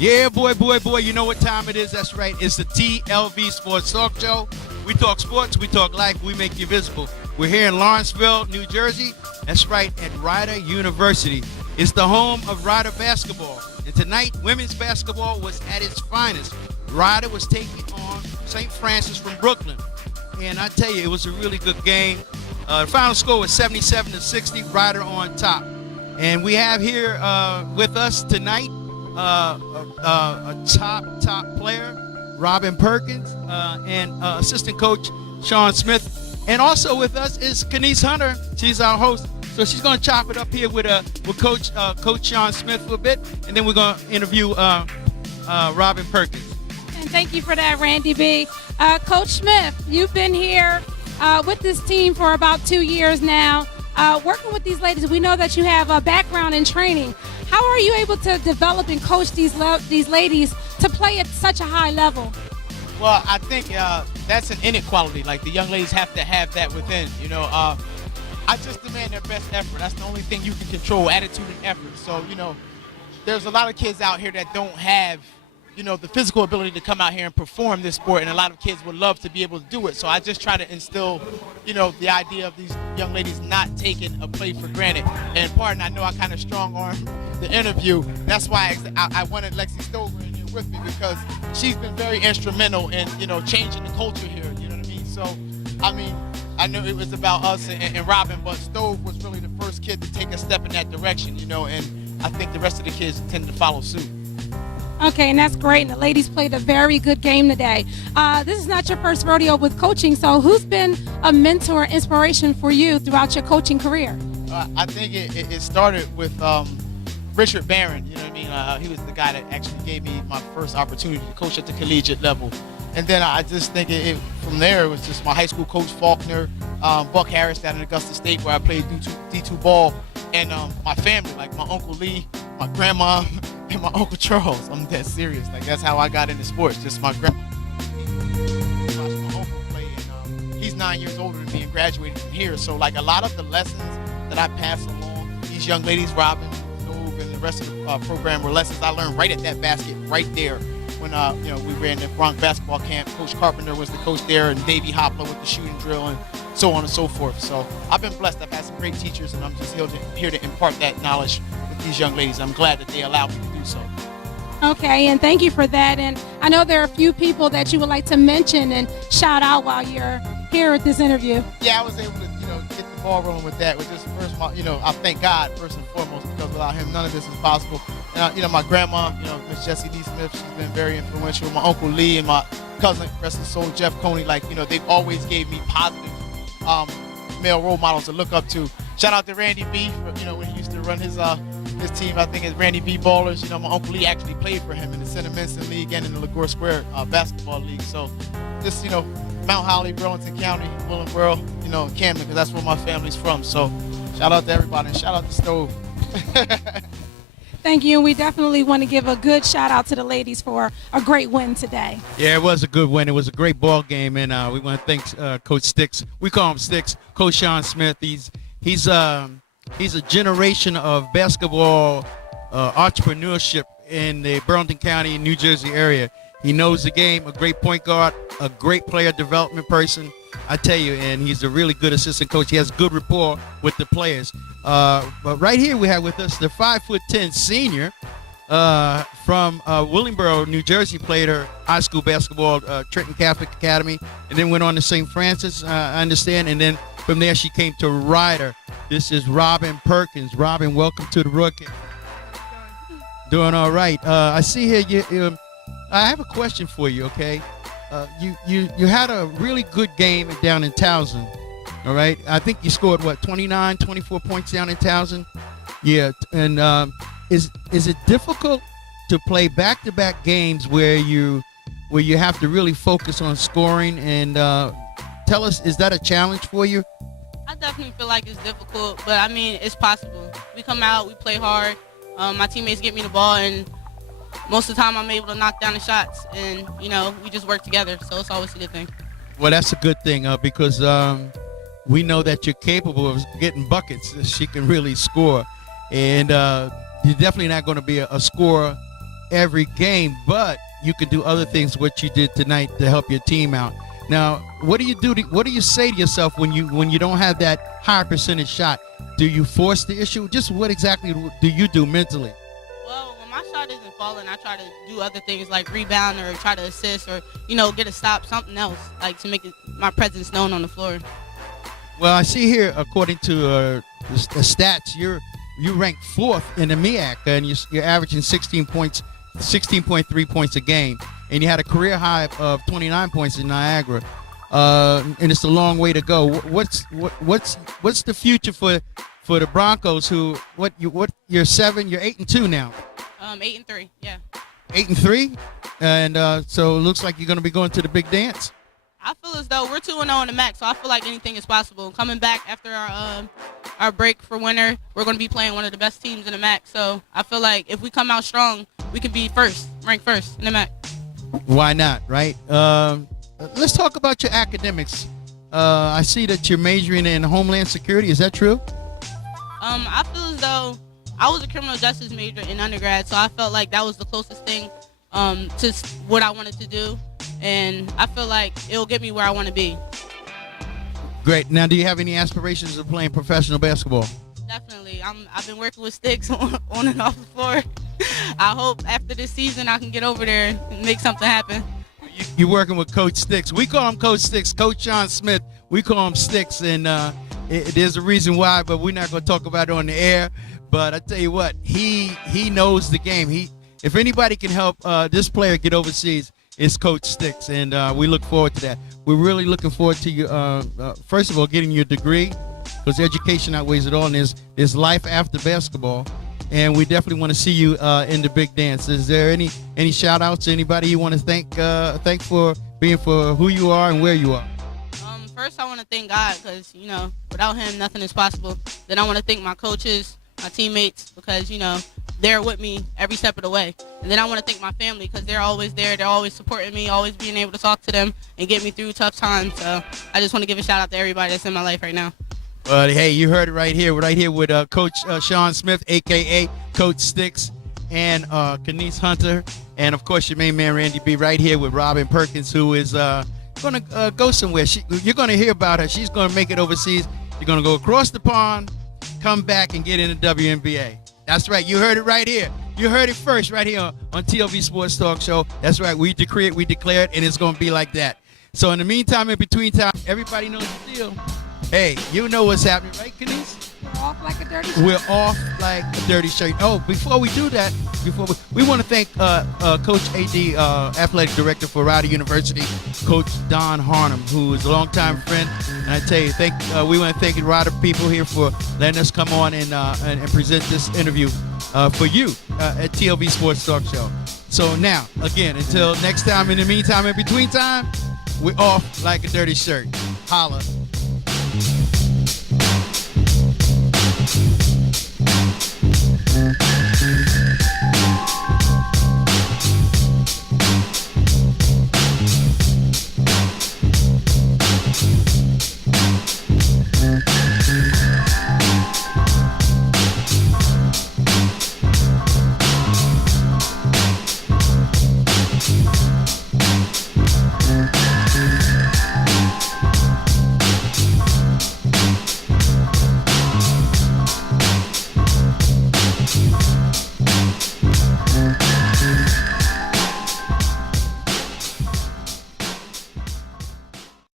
Yeah, boy, you know what time it is. That's right. It's the TLV Sports Talk Show. We talk sports, we talk life, we make you visible. We're here in Lawrenceville, New Jersey. That's right, at Rider University. It's the home of Rider basketball. And tonight, women's basketball was at its finest. Rider was taking on St. Francis from Brooklyn. And I tell you, it was a really good game. The final score was 77-60, Rider on top. And we have here with us tonight a top player, Robin Perkins, and assistant coach Sean Smith. And also with us is Kenise Hunter. She's our host. So she's going to chop it up here with Coach Sean Smith for a bit, and then we're going to interview Robin Perkins. And thank you for that, Randy B. Coach Smith, you've been here with this team for about 2 years now. Working with these ladies, we know that you have a background in training. How are you able to develop and coach these ladies to play at such a high level? Well, I think that's an inequality. Like, the young ladies have to have that within. You know, I just demand their best effort. That's the only thing you can control, attitude and effort. So, you know, there's a lot of kids out here that don't have, you know, the physical ability to come out here and perform this sport, and a lot of kids would love to be able to do it. So I just try to instill, you know, the idea of these young ladies not taking a play for granted. And pardon, I know I kind of strong-armed the interview. That's why I wanted Lexi Stover in here with me, because she's been very instrumental in, you know, changing the culture here, you know what I mean? So, I mean, I knew it was about us and Robin, but Stove was really the first kid to take a step in that direction, you know, and I think the rest of the kids tend to follow suit. Okay, and that's great. And the ladies played a very good game today. This is not your first rodeo with coaching, so who's been a mentor, inspiration for you throughout your coaching career? I think it started with Richard Barron, you know what I mean? He was the guy that actually gave me my first opportunity to coach at the collegiate level. And then I just think from there, it was just my high school coach, Faulkner, Buck Harris down in Augusta State, where I played D2 ball, and my family, like my Uncle Lee, my grandma, and my Uncle Charles. I'm dead serious. Like, that's how I got into sports, just my grandma. Watched my uncle play, and he's 9 years older than me and graduated from here. So, like, a lot of the lessons that I pass along, these young ladies, Robin, Dove, and the rest of the program, were lessons I learned right at that basket, right there. When you know, we ran the Bronx basketball camp, Coach Carpenter was the coach there, and Davey Hopler with the shooting drill, and so on and so forth. So I've been blessed. I've had some great teachers, and I'm just here to impart that knowledge with these young ladies. I'm glad that they allow me to do so. Okay, and thank you for that. And I know there are a few people that you would like to mention and shout out while you're here at this interview. Yeah, I was able to, you know, get the ball rolling with that. With just first, you know, I thank God first and foremost, because without him, none of this is possible. And you know, my grandma, you know, Miss Jessie D. Smith, she's been very influential. My Uncle Lee and my cousin, rest his soul, Jeff Coney, like, you know, they've always gave me positive male role models to look up to. Shout out to Randy B. For, you know, when he used to run his team, I think it's RANDYBBALLers. You know, my Uncle Lee actually played for him in the Center Minson League and in the LaGuerre Square basketball league. So just, you know, Mount Holly, Burlington County, Willingboro, you know, Camden, because that's where my family's from. So shout out to everybody, and shout out to Stove. Thank you, and we definitely want to give a good shout out to the ladies for a great win today. Yeah, it was a good win. It was a great ball game, and we want to thank Coach Sticks. We call him Sticks. Coach Sean Smith. He's a generation of basketball entrepreneurship in the Burlington County, New Jersey area. He knows the game. A great point guard, a great player development person. I tell you, and he's a really good assistant coach. He has good rapport with the players. But right here we have with us the 5'10" senior from Willingboro, New Jersey, played her high school basketball Trenton Catholic Academy, and then went on to St. Francis, I understand, and then from there she came to Rider. This is Robin Perkins. Robin, welcome to the broadcast. Doing all right. I see here I have a question for you, okay? You had a really good game down in Towson, all right? I think you scored, 24 points down in Towson? Yeah, and is it difficult to play back-to-back games where you have to really focus on scoring? And tell us, is that a challenge for you? I definitely feel like it's difficult, but I mean, it's possible. We come out, we play hard. My teammates get me the ball, and most of the time I'm able to knock down the shots, and, you know, we just work together, so it's always a good thing. Well, that's a good thing because we know that you're capable of getting buckets. She can really score, and you're definitely not going to be a scorer every game, but you can do other things, what you did tonight, to help your team out. Now, what do you do? What do you say to yourself when you don't have that high percentage shot? Do you force the issue? Just what exactly do you do mentally? Well, when my shot isn't falling, I try to do other things like rebound or try to assist or, get a stop, something else, like to make my presence known on the floor. Well, I see here, according to the stats, you rank 4th in the MEAC, and you're averaging 16.3 points a game, and you had a career high of 29 points in Niagara, and it's a long way to go. What's the future for the Broncos? You're 7, you're 8-2 now. 8-3, yeah. 8-3, and so it looks like you're going to be going to the big dance. I feel as though we're 2-0 in the MAC, so I feel like anything is possible. Coming back after our break for winter, we're going to be playing one of the best teams in the MAC. So I feel like if we come out strong, we could be ranked first in the MAC. Why not, right? Let's talk about your academics. I see that you're majoring in Homeland Security. Is that true? I feel as though I was a criminal justice major in undergrad, so I felt like that was the closest thing to what I wanted to do. And I feel like it'll get me where I want to be. Great. Now, do you have any aspirations of playing professional basketball? Definitely. I've been working with Sticks on and off the floor. I hope after this season I can get over there and make something happen. You're working with Coach Sticks. We call him Coach Sticks. Coach Sean Smith, we call him Sticks. And there's a reason why, but we're not going to talk about it on the air. But I tell you what, he knows the game. If anybody can help this player get overseas, it's Coach Sticks, and we look forward to that. We're really looking forward to you, first of all, getting your degree, because education outweighs it all, and there's life after basketball, and we definitely want to see you in the big dance. Is there any shout-outs to anybody you want to thank for being for who you are and where you are? First, I want to thank God, because, without him, nothing is possible. Then I want to thank my coaches, my teammates, because, they're with me every step of the way. And then I want to thank my family, because they're always there. They're always supporting me, always being able to talk to them and get me through tough times. So I just want to give a shout out to everybody that's in my life right now. Hey, you heard it right here. We're right here with Coach Sean Smith, a.k.a. Coach Sticks, and Kenise Hunter. And, of course, your main man, Randy B, right here with Robin Perkins, who is going to go somewhere. You're going to hear about her. She's going to make it overseas. You're going to go across the pond, come back, and get in the WNBA. That's right. You heard it right here. You heard it first right here on TLV Sports Talk Show. That's right. We decree it, we declare it, and it's going to be like that. So in the meantime, in between time, everybody knows the deal. Hey, you know what's happening, right, Kenise? We're off like a dirty shirt. We're off like a dirty shirt. Oh, before we do that, we want to thank Coach A.D., Athletic Director for Rider University, Coach Don Harnum, who is a longtime friend. And I tell you, we want to thank the Rider people here for letting us come on and present this interview for you at TLV Sports Talk Show. So now, again, until next time, in the meantime, in between time, we're off like a dirty shirt. Holla.